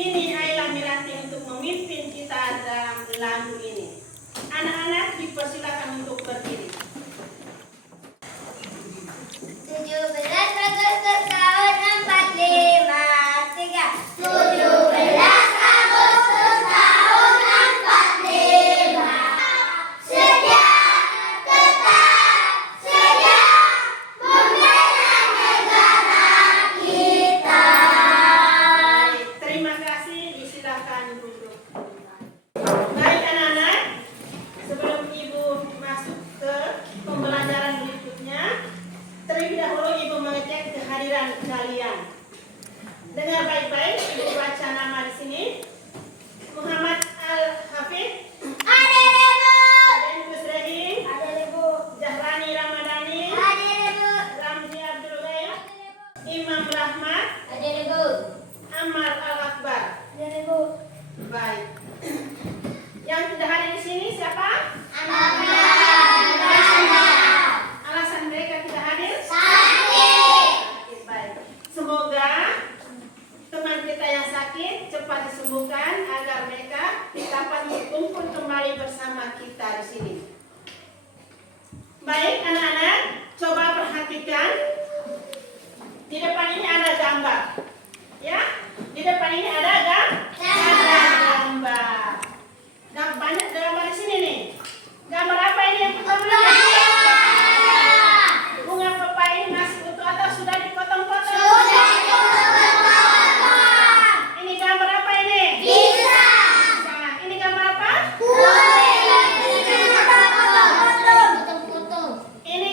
Kini Ayla Miranti untuk memimpin kita dalam lagu ini. Anak-anak dipersilakan untuk berdiri. 17 Agustus tahun 45, 3. 17 Agustus tahun 45. Sedia, tetap, sedia membela negara kita. Terima kasih, disilakan duduk. Baik anak-anak, sebelum Ibu masuk ke pembelajaran berikutnya, terlebih dahulu Ibu mengecek kehadiran kalian. Dengar baik-baik, Ibu baca nama di sini. Muhammad Al-Hafid, Aden Busrehim, Jahrani Ramadhani, Ramzi Abdul Ghaib, Imam Rahmat, Ammar Al-Akbar. Baik. Yang tidak hadir di sini siapa? Alasan mereka tidak hadir? Sakit. Baik. Semoga teman kita yang sakit cepat disembuhkan agar mereka dapat berkumpul kembali bersama kita di sini. Baik anak-anak, coba perhatikan. Di depan ini ada gambar. Ya, di depan ini ada gambar. Dan banyak gambar di sini nih. Gambar apa ini yang kita lihat? Bunga pepaya ini masih utuh atau sudah dipotong-potong? Ini gambar apa ini? Nah, ini gambar apa? Ini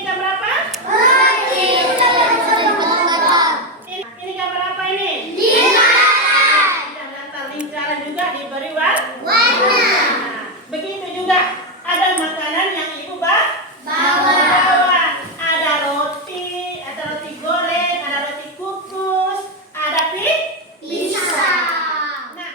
gambar apa? Ini gambar apa ini? Dan latar lingkaran juga diberi warna. Begitu juga ada makanan yang Ibu bawa. Ada roti goreng, ada roti kukus, ada pisang. Nah,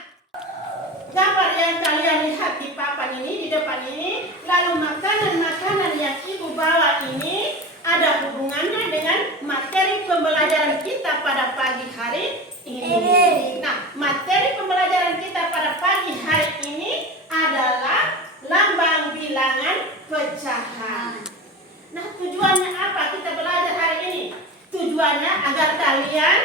gambar yang kalian lihat di papan ini, di depan ini, lalu makanan-makanan yang Ibu bawa ini ada hubungannya dengan materi pembelajaran kita pada pagi hari ini. Nah, materi pembelajaran kita pada pagi hari ini adalah lambang bilangan pecahan. Nah, tujuannya apa kita belajar hari ini? Tujuannya agar kalian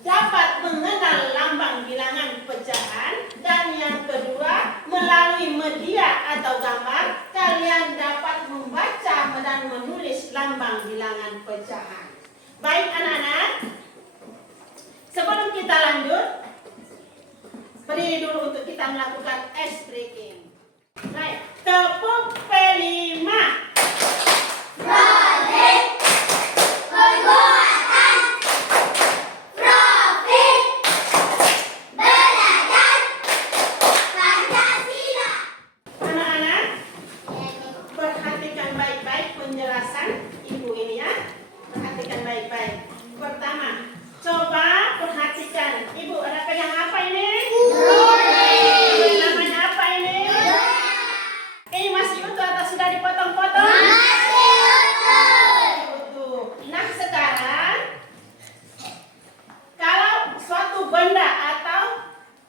dapat mengenal lambang bilangan pecahan, dan yang kedua, melalui media atau gambar, kalian dapat membaca dan menulis lambang bilangan pecahan. Baik anak-anak, sebelum kita lanjut, berdiri dulu untuk kita melakukan ice breaking. Baik, tepuk P5. Anak-anak, perhatikan baik-baik penjelasan Ibu ini ya. Perhatikan baik-baik. Pertama, coba perhatikan. Ibu ada pegang apa ini? Namanya apa ini? Ini masih utuh atau sudah dipotong-potong? Utuh. Nah, sekarang kalau suatu benda atau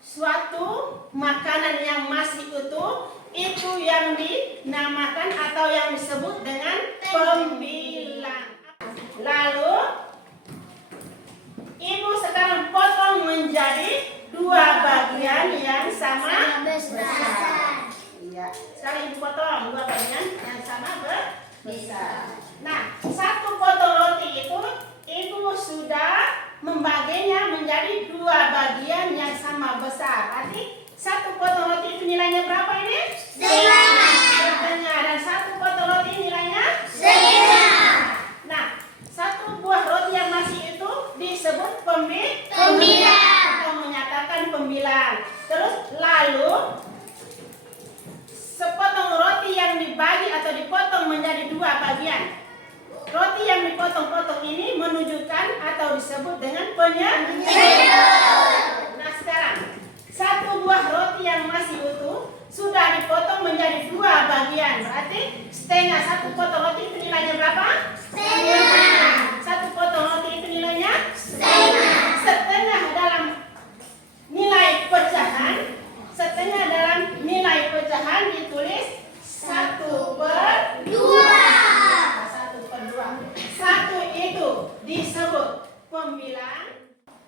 suatu makanan yang masih utuh, itu yang dinamakan atau yang disebut dengan pembilang. Lalu Ibu sekarang potong menjadi dua bagian yang sama besar. Iya, sekarang Ibu potong dua bagian yang sama besar. Nah, satu potong roti itu Ibu sudah membaginya menjadi dua bagian yang sama besar. Arti satu potong roti itu nilainya berapa ini? Setengah. Dan satu potong roti nilainya? Nah, satu buah roti yang masih itu disebut pembilang atau menyatakan pembilang. Terus lalu sepotong roti yang dibagi atau dipotong menjadi dua bagian. Roti yang dipotong-potong ini menunjukkan atau disebut dengan penyebut. Nah, sekarang satu buah roti yang masih utuh sudah dipotong menjadi dua bagian. Berarti setengah. Satu potong roti itu nilainya berapa? Setengah. Satu potong roti itu nilainya? Setengah. Setengah dalam nilai disebut pembilang,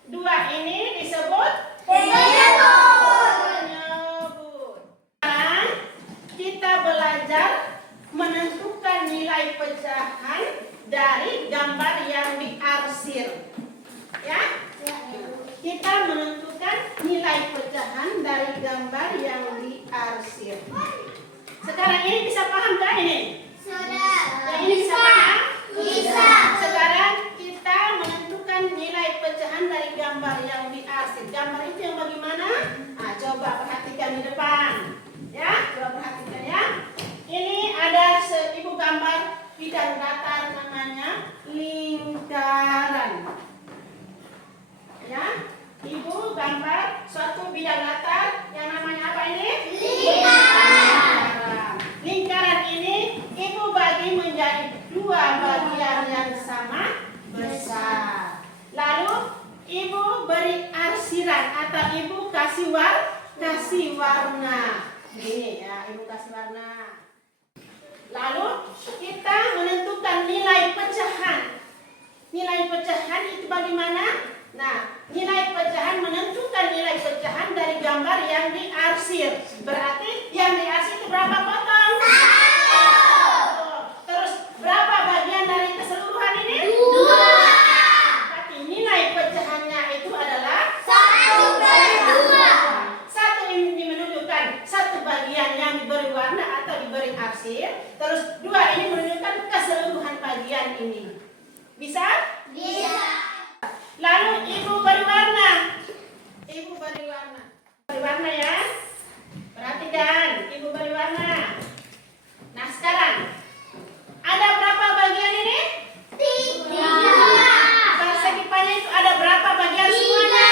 2 ini disebut Penyebut. penyebut. Sekarang kita belajar menentukan nilai pecahan dari gambar yang diarsir. Ya? Kita menentukan nilai pecahan dari gambar yang diarsir. Sekarang ini bisa paham kan ini? Sudah. Yang ini bisa paham? Bisa. Sekarang kita menentukan nilai pecahan dari gambar yang diarsir. Gambar itu yang bagaimana? Nah, coba perhatikan di depan. Ya, coba perhatikan ya. Ini ada ibu gambar bidang datar namanya lingkaran. Ya, ibu gambar suatu bidang datar yang namanya apa ini? Lingkaran. Lingkaran ini ibu bagi menjadi 2 bagian yang sama besar. Lalu ibu beri arsiran atau ibu kasih warna. Ini ya, ibu kasih warna. Lalu kita menentukan nilai pecahan. Nilai pecahan itu bagaimana? Nah, nilai pecahan menentukan nilai pecahan dari gambar yang diarsir. Berarti yang diarsir itu berapa potong? 1. Terus berapa bagian dari keseluruhan ini? 2. Berarti nilai pecahannya itu adalah 1/2. 1 ini menunjukkan 1 bagian yang diberi warna atau diberi arsir. Terus 2 ini menunjukkan keseluruhan bagian ini. Bisa? Bisa. Lalu ibu beri warna. Ibu beri warna. Beri warna ya. Perhatikan, ibu beri warna. Nah, sekarang ada berapa bagian ini? 3. Persegi panjang itu ada berapa bagian semuanya?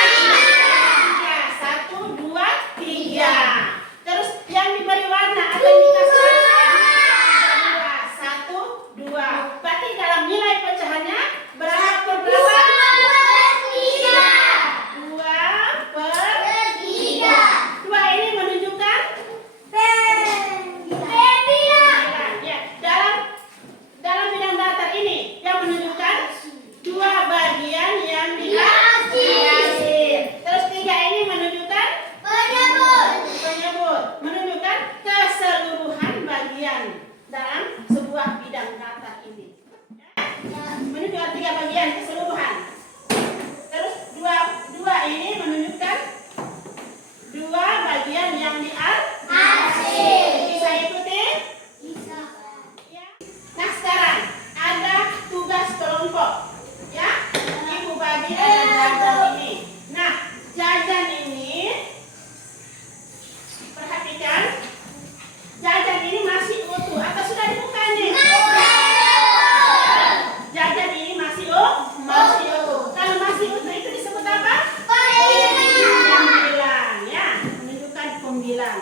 3. 1, 2, 3. Terus yang diberi warna atau yang dikasih warna? 1, 2. Berarti dalam nilai pecahannya berapa per berapa? 2/3. 2 ini menunjukkan ya, dalam bidang datar ini yang menunjukkan 2 bagian yang diarsir. Terus 3 ini menunjukkan penyebut, menunjukkan keseluruhan bagian dalam sebuah bidang datar ini. Menunjukkan 3 bagian keseluruhan. Terus 2 ini menunjukkan 2 bagian yang diarsir. Bisa ikuti? Ya. Nah, sekarang ada tugas kelompok. Ya, ibu bagi ada jajan ini. Nah, jajan ini perhatikan. Jajan ini masih utuh atau sudah dibuka nih? Jajan ini masih utuh. Kalau masih utuh itu disebut apa? Pembilang, ya, menunjukkan pembilang.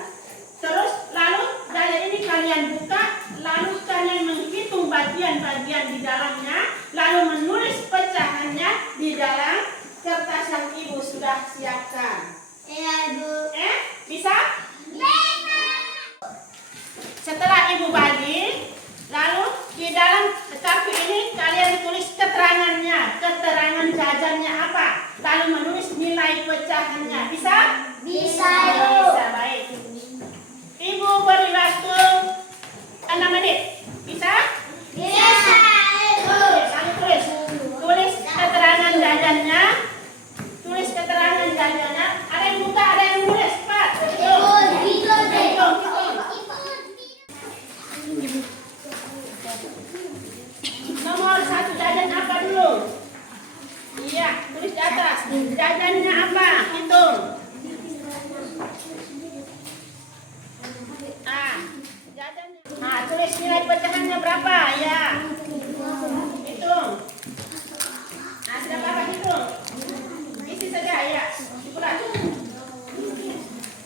Terus lalu jajan ini kalian buka, lalu kalian menghitung bagian-bagian di dalamnya, lalu menulis pecahannya di dalam kertas yang ibu sudah siapkan. Bisa? Setelah ibu bagi, lalu di dalam kartu ini kalian tulis keterangannya, keterangan jajannya apa, lalu menulis nilai pecahannya. Bisa? Bisa, Ibu. Bisa, baik. Ibu beri waktu 6 menit. Bisa? Lalu tulis keterangan jajannya. Tulis keterangan jajannya. Ada yang buka, ada yang nulis. Cepat. Hitung. Nomor 1 jajan apa dulu? Iya, tulis di atas. Jajannya apa? Hitung. Jajannya. Tulis nilai pecahannya berapa? Ya. Hitung. Sudah berapa hitung? Isi saja ya. Dipulas.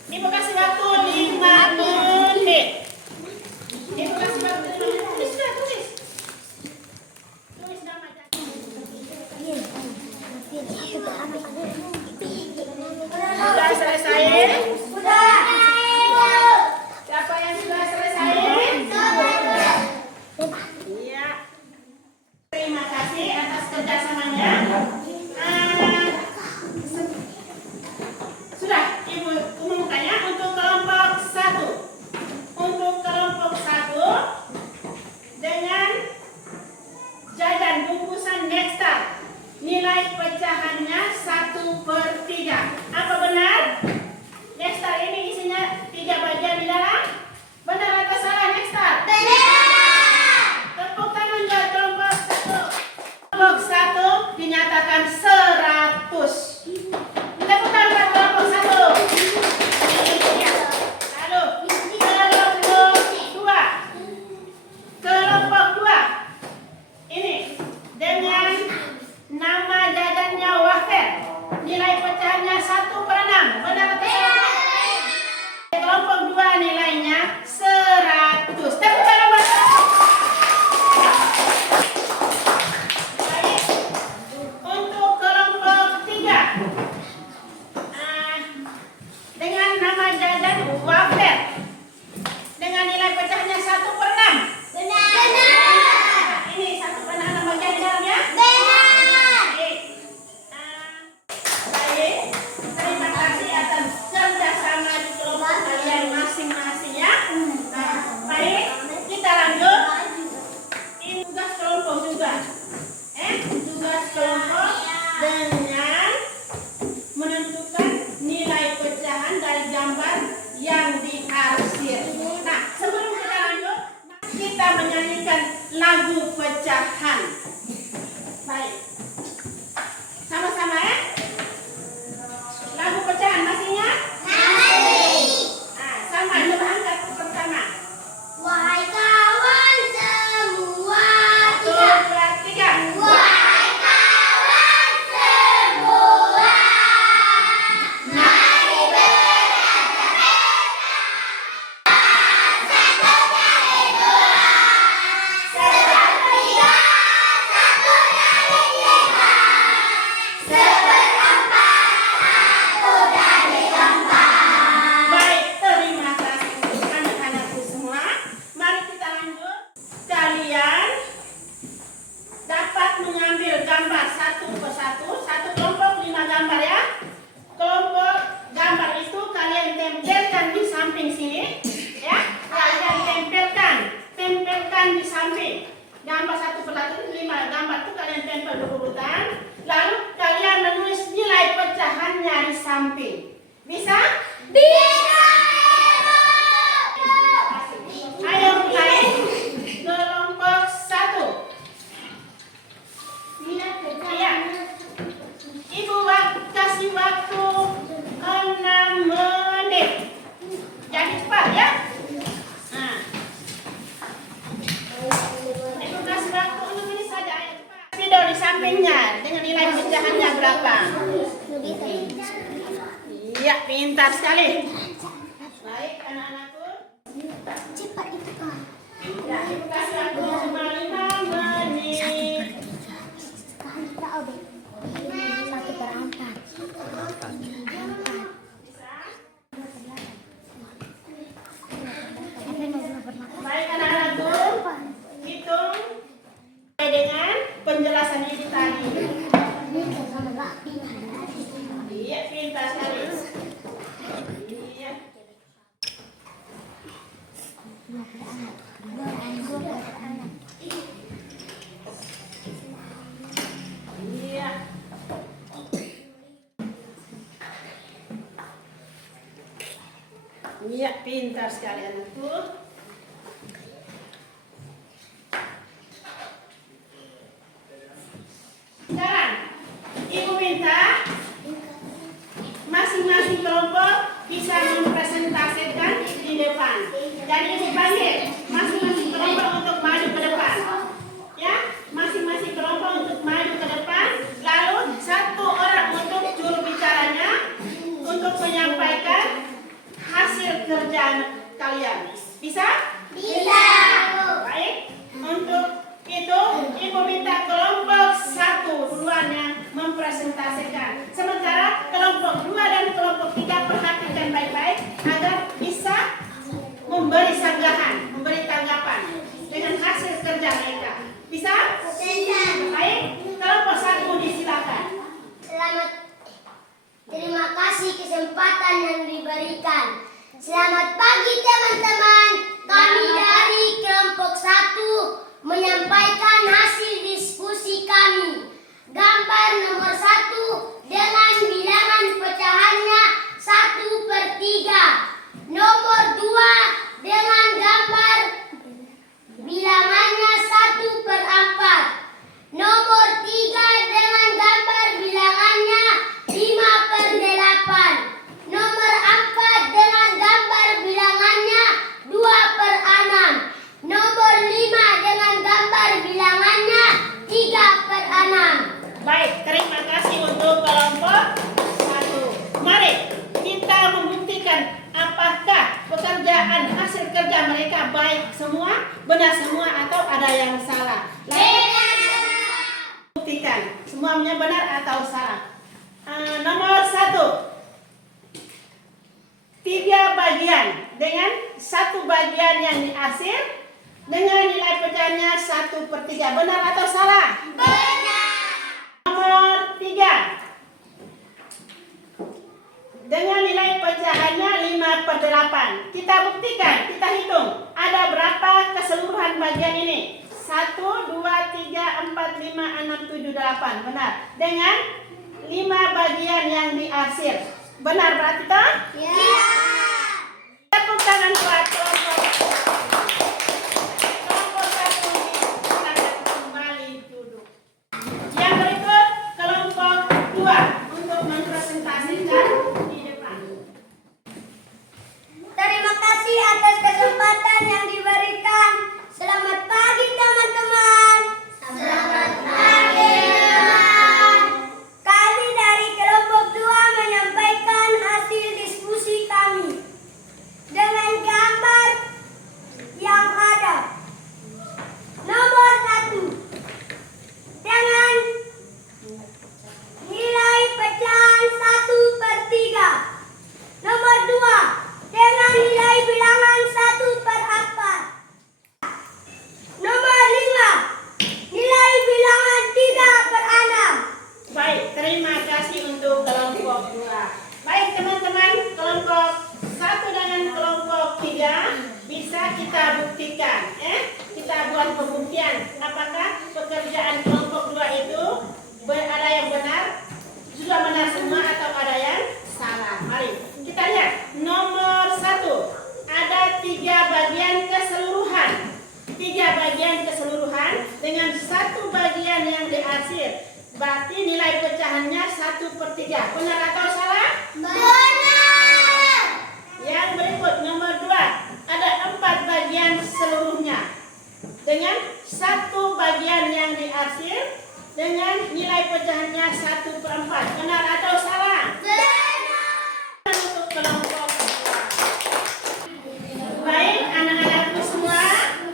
Ibu kasih waktu 5 menit. Ibu kasih waktu 5 menit. Tulis. Tulis nama jajan. Sudah selesai? Siapa yang sudah selesai? Iya. Terima kasih atas kerjasamanya. dinyatakan 100. Tepuk tangan buat kelompok 1. Lalu kelompok 2 ini dengan nama jajannya wafer, nilai pecahannya 1/6. Benar atau salah? Kelompok 2 nilainya 100. Tepuk tangan buat baik. Untuk kelompok 3 dengan nama jajan wafer dengan nilai pecahannya 1/6. Ini 1/6 bagian di dalamnya. Baik. Baik. Terima kasih atas kerjasama di kelompok kalian masing-masing ya. Nah, baik. Kita lanjut. Ini tugas kelompok juga. Tugas kelompok dengan menentukan nilai pecahan dari gambar yang diarsir. Nah, sebelum kita lanjut, kita menyanyikan lagu pecahan. Baik. Sama-sama ya. Lagu pecahan masih ingat? Nah, sama coba angkat pertama. Wahai kawan semua, 1, 2, 3. wahai kawan semua, mari bersama satu kali dua, sepertiga, satu kali tiga, seperempat, satu kali empat. Baik, terima kasih anak-anakku semua. Mari kita lanjut. Kalian dapat mengambil gambar satu persatu. Satu kelompok 5 gambar ya. Kelompok gambar itu kalian tempelkan di samping sini ya. Kalian tempelkan di samping. Gambar satu persatu 5 gambar itu kalian tempel berurutan. Lalu kalian menulis nilai pecahannya di samping. Bisa? Ayo mulai. Kelompok 1. Iya. Ibu kasih waktu 6 menit. Jadi cepat ya. Nah. Ibu kasih waktu 6 menit saja. Ayo cepat. Video di sampingnya dengan nilai pecahannya berapa? Iya, pintar sekali. Baik, anak-anakku. Cepat itu kan. Ya, ibu kasih waktu cuma 5 menit. Sekali tak obek. 1/4. Baik anak-anakku, hitung dengan penjelasan ini tadi. Iya, pintar sekali. Iya. Iya. Iya, pintar sekali anakku. Sekarang, ibu minta masing-masing kelompok bisa mempresentasikan di depan. Jadi ibu panggil masing-masing kelompok untuk maju ke depan. Ya, masing-masing kelompok untuk maju ke depan. Lalu satu orang untuk juru bicaranya untuk menyampaikan hasil kerja kalian. Bisa? Bisa. Baik. Untuk itu ibu minta kelompok 1 duluannya mempresentasikan. Sementara kelompok 2 dan kelompok 3 perhatikan baik-baik agar bisa memberi sanggahan, memberi tanggapan dengan hasil kerja mereka. Bisa? Bisa. Baik. Kelompok 1 disilakan. Selamat. Terima kasih kesempatan yang diberikan. Selamat pagi teman-teman. Kami dari kelompok 1 menyampaikan hasil diskusi kami. Gambar nomor 1 dengan bilangan pecahannya 1/3. Nomor 2 dengan gambar bilangannya 1/4. Nomor 3 dengan benar atau salah. Nomor 1. 3 bagian dengan 1 bagian yang diarsir dengan nilai pecahannya 1/3. Benar atau salah? Benar. Nomor 3. Dengan nilai pecahannya 5/8. Kita buktikan, kita hitung. Ada berapa keseluruhan bagian ini? 1, 2, 3, 4, 5, 6, 7, 8. Benar. Dengan 5 bagian yang diarsir. Benar berarti toh? Ya. Tepuk tangan buat kelompok. Kelompok 1 silakan kembali duduk. Yang berikut kelompok 2 untuk mempresentasikan di depan. Terima kasih atas kesempatan yang diberikan. Selamat pagi teman-teman. Selamat pagi teman. Kami dari kelompok 2 menyampaikan hasil diskusi kami dengan gambar yang ada. Nomor 1, dengan nilai pecahan 1/3. Nomor 2, dengan nilai bilangan 1/4. Nomor 5, nilai bilangan 3/6. Baik, terima kasih untuk kelompok 2. Baik teman-teman, kelompok 1 dengan kelompok 3 bisa kita buktikan. Kita buat pembuktian apakah pekerjaan kelompok 2 itu ada yang benar, sudah benar semua atau ada yang salah. Mari kita lihat. Nomor 1, ada 3 bagian keseluruhan. 3 bagian keseluruhan dengan 1 bagian yang diarsir. Berarti nilai pecahannya 1/3. Benar atau salah? Benar. Yang berikut nomor 2, ada 4 bagian seluruhnya dengan 1 bagian yang diarsir dengan nilai pecahannya 1/4. Benar atau salah? Benar. Untuk kelompok 2. Baik anak-anakku semua,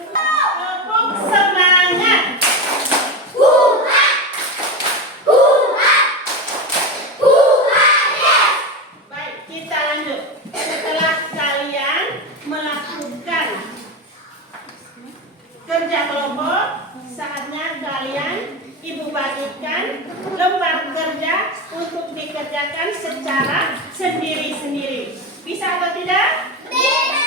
kelompok semangat. Baik, kita lanjut. Setelah kalian melakukan kerja kelompok, saatnya kalian ibu bagikan lembar kerja untuk dikerjakan secara sendiri-sendiri. Bisa atau tidak? Tidak.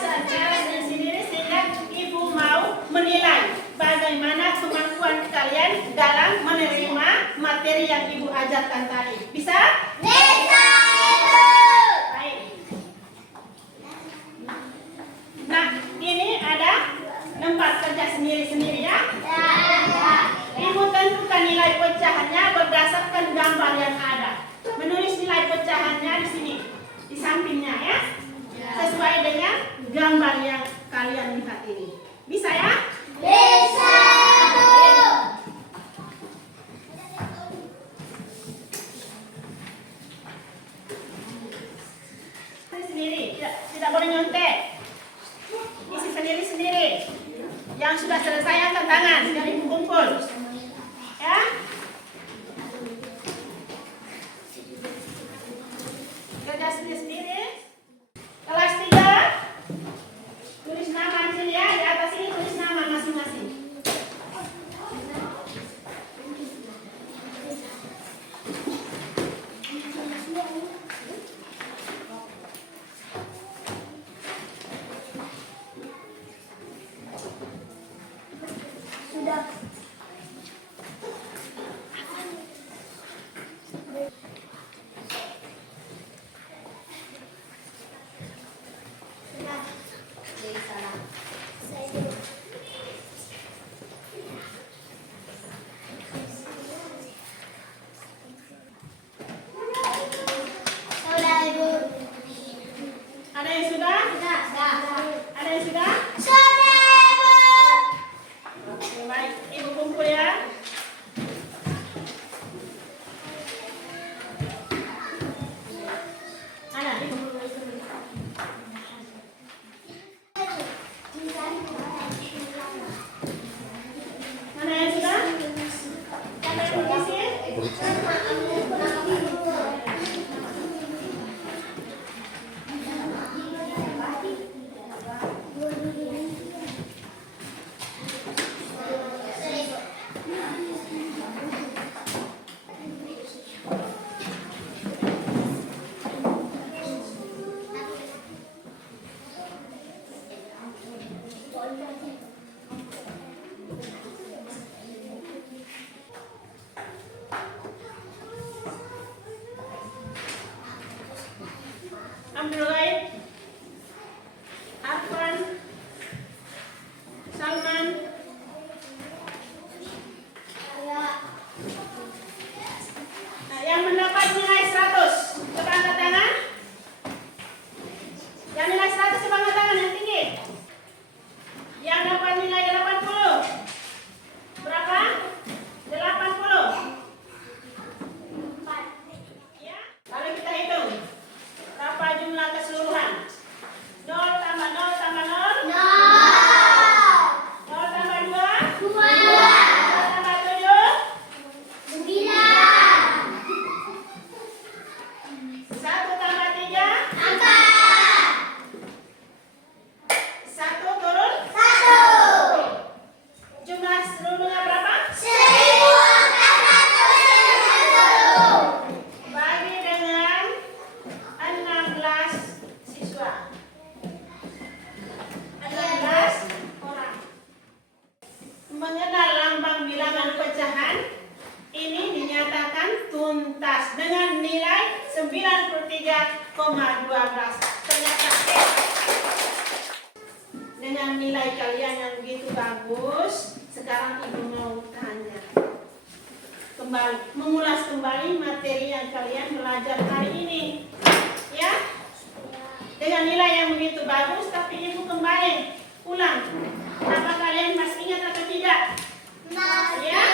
Secara sendiri-sendiri sehingga ibu mau menilai bagaimana kemampuan kalian dalam menerima materi yang ibu ajarkan tadi. Bisa? Bisa. Baik. Nah, ini ada lembar kerja sendiri-sendiri ya. Ibu tentukan nilai pecahannya berdasarkan gambar yang ada. Menulis nilai pecahannya di sini, di sampingnya ya. Sesuai dengan gambar yang kalian lihat ini. Bisa ya? Bisa. Sendiri, tidak boleh nyontek. Isi sendiri-sendiri. Yang sudah selesai angkat tangan, jadi kumpul. Ya? Kerja sendiri-sendiri. Kelas 3. Tulis nama di sini ya, di atas ini tulis nama masing-masing. Sudah. Sudah, Ibu. Ada yang sudah? Sudah. Ada yang sudah? Sudah, Ibu. Oke, baik. Ibu kumpul ya. Ada, Ibu. Mana yang sudah? Ada yang mengisi? Abdul Ghaib, Arfan, Salman, nah, yang mendapat nilai 100 sebangga tangan. Yang nilai 100 sebangga tangan yang tinggi. Yang dapat nilai 80. Berapa? 80. Ya. Lalu kita hitung. Berapa jumlah keseluruhan? 0 tambah 0 tambah 0. 0 tambah 2. 0 tambah 7. 1 tambah 3. 1 turun. Jumlah seluruhnya berapa? Bagi dengan 16 siswa. 16 orang. Mengenal lambang bilangan pecahan ini dinyatakan tuntas dengan nilai 93,12. Ternyata dengan nilai kalian yang begitu bagus, sekarang ibu mau tanya kembali, mengulas kembali materi yang kalian belajar hari ini. Ya, dengan nilai yang begitu bagus, tapi ibu kembali ulang. Apa kalian masih ingat atau tidak? Ya.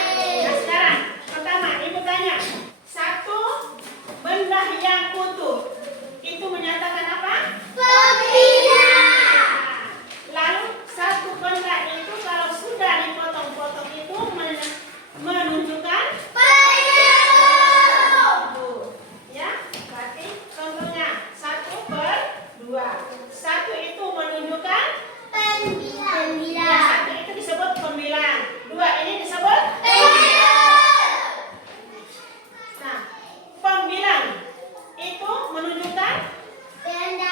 Nah sekarang, pertama ibu tanya, satu benda yang utuh itu menyatakan apa? Lalu satu benda itu kalau sudah dipotong-potong itu menunjukkan ya, berarti contohnya 1/2. 1 itu menunjukkan ya, 1 itu disebut pembilang, 2 ini disebut nah, pembilang itu menunjukkan benda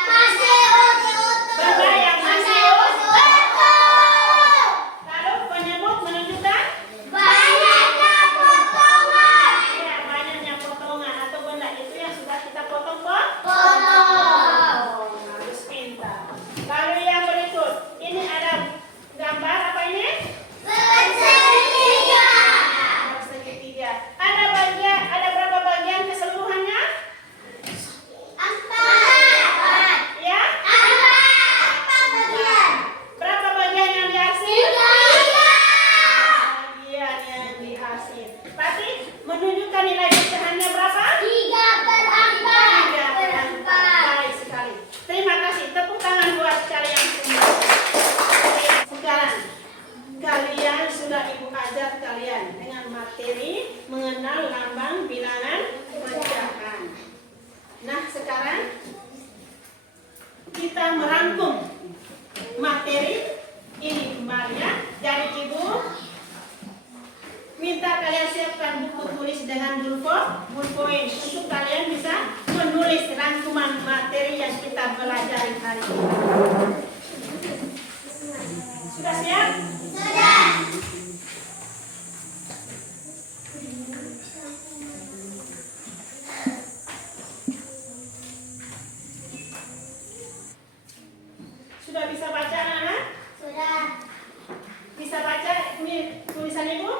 yang masih utuh. Lalu penyebut menunjukkan ya, banyaknya potongan atau benda itu yang sudah kita potong kok. Harus pintar. Lalu yang berikut, ini ada gambar apa ini? Segitiga. Ada berapa bagian keseluruhannya? Ya? Berapa bagian yang dihasil? Bagian yang dihasil. Berarti menunjukkan nilai pecahannya berapa? 3/4. Baik sekali. Terima kasih. Tepuk tangan buat kalian semua. Sekarang kalian sudah ibu ajar kalian dengan materi mengenal lambang bilangan pecahan. Nah sekarang kita merangkum materi ini kembali ya. Jadi ibu minta kalian siapkan buku tulis dengan bullpoint untuk kalian bisa menulis rangkuman materi yang kita pelajari hari ini. Sudah siap? Sudah bisa baca anak-anak? Bisa baca ini tulisan ibu?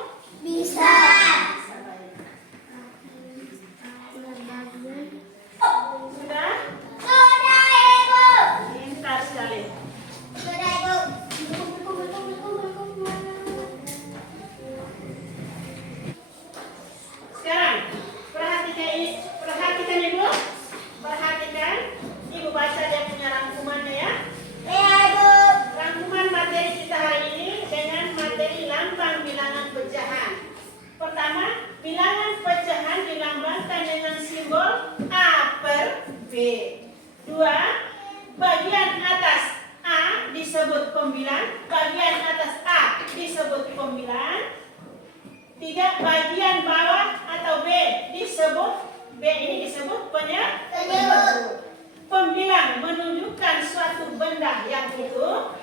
Bisa. Sudah? Pintar sekali. Sekarang perhatikan ibu. Perhatikan ibu baca dia punya rangkumannya ya. Rangkuman materi kita hari ini dengan materi lambang bilangan pecahan. Pertama, bilangan pecahan dengan simbol A per B. 2. Bagian atas A disebut pembilang, bagian atas A disebut pembilang. 3. Bagian bawah atau B disebut, B ini disebut penyebut. Pembilang menunjukkan suatu benda yang utuh.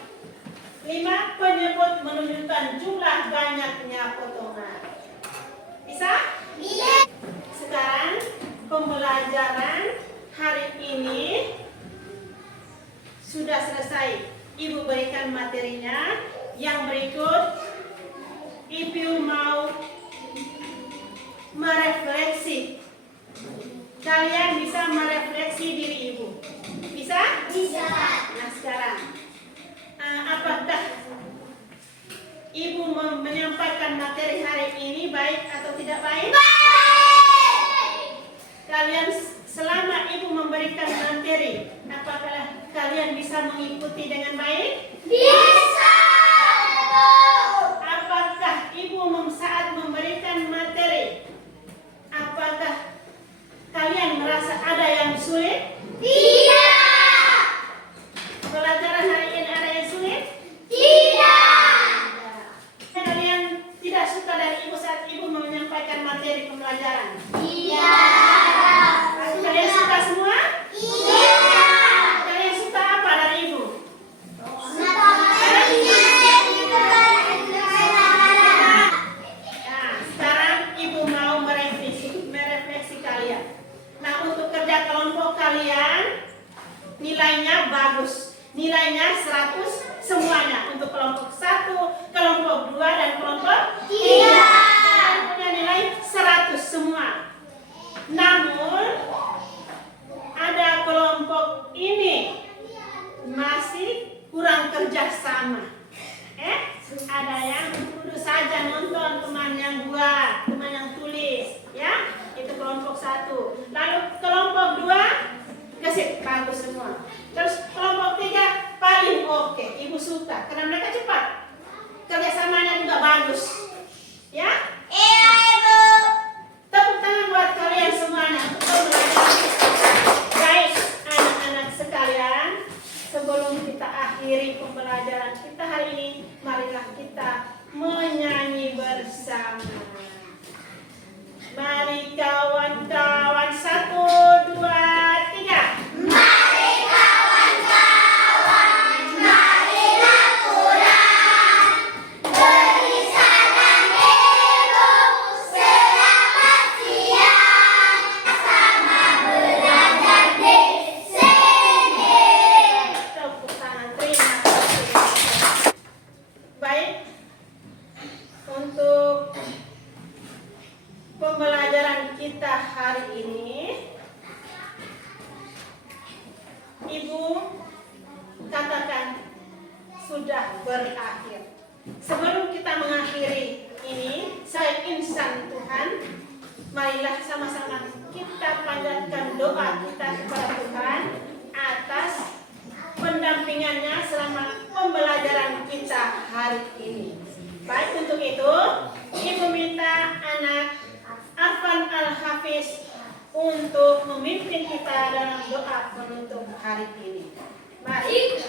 5. Penyebut menunjukkan jumlah banyaknya potongan. Bisa? Iya. Sekarang pembelajaran hari ini sudah selesai. Ibu berikan materinya. Yang berikut Ibu mau merefleksi. Kalian bisa merefleksi diri Ibu. Bisa? Bisa. Nah sekarang, apakah Ibu menyampaikan materi hari ini baik atau tidak baik? Kalian selama Ibu memberikan materi, apakah kalian bisa mengikuti dengan baik? Bisa. Apakah Ibu saat memberikan materi, apakah kalian merasa ada yang sulit? Tidak. Pelajaran hari ini ada yang sulit? Tidak. Kalian tidak suka dari Ibu saat Ibu menyampaikan materi pembelajaran? Iya. Kalian suka semua? Iya. Kalian suka apa dari Ibu? Nah, sekarang Ibu mau merefleksi kalian. Nah, untuk kerja kelompok kalian nilainya bagus. Nilainya 100 semuanya. Untuk kelompok 1, kelompok 2 dan kelompok 3. Kalian punya nilai 100 semua. Namun ada kelompok ini masih kurang kerjasama. Ada yang duduk saja nonton, teman yang buat, teman yang tulis, ya. Itu kelompok 1. Lalu kelompok 2 gesip bagus semua. Terus kelompok 3 paling oke, Ibu suka karena mereka cepat. Kerjasamanya juga bagus. Ya? Iya, Ibu. Tepuk tangan buat kalian semuanya untuk pembelajaran. Baik, anak-anak sekalian, sebelum kita akhiri pembelajaran kita hari ini, marilah kita menyanyi bersama. Mari kawan-kawan, 1, 2, 3. Mari kawan-kawan, marilah pulang. Bersama Ibu, selamat siang. Sama belajar di sini. Tepuk tangan, terima kasih. Baik, untuk pembelajaran kita hari ini, Ibu katakan sudah berakhir. Sebelum kita mengakhiri ini, saya insan Tuhan, marilah sama-sama kita panjatkan doa kita kepada Tuhan atas pendampingannya selama pembelajaran kita hari ini. Baik, untuk itu Ibu minta anak Afan Al-Hafiz untuk memimpin kita dalam doa penutup hari ini. Mari.